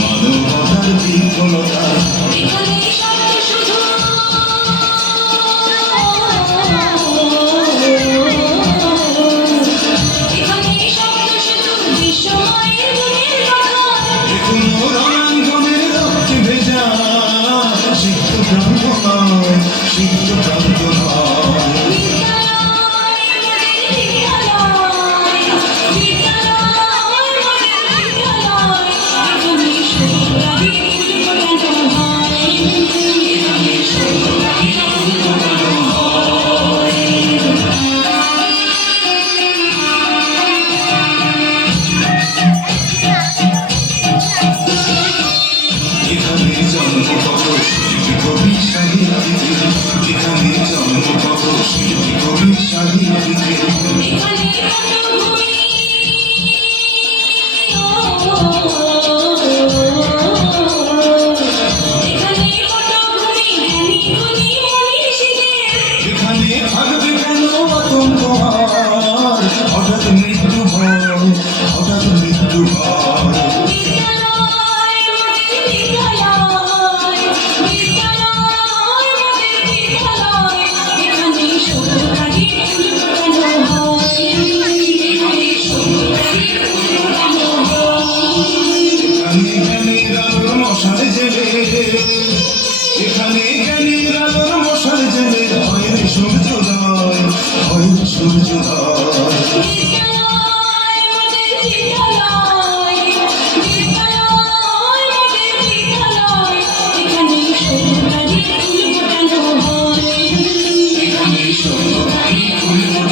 মানবতার বিফলতা এখানে শব্দ শুধু এখানে শব্দ শুধু বিশ্বময়ের গুণের কথা এখনো রণাঙ্গনের রক্তে ভেজা সিদ্ধ প্রান্ত নয় সিদ্ধ প্রান্ত নয় এখানে জন্ম কত শিল্পী কবি সাহিত্যিক এখানে জন্ম কত শিল্পী কবি সাহিত্যিক এখানে থাকবে কেন আতঙ্ক হঠাৎ মৃত্যু ভয় হঠাৎ মৃত্যু ভয় এখানে জ্ঞানীর আলোর মশাল জেলে হয় সূর্যোদয় হয় সূর্যোদয়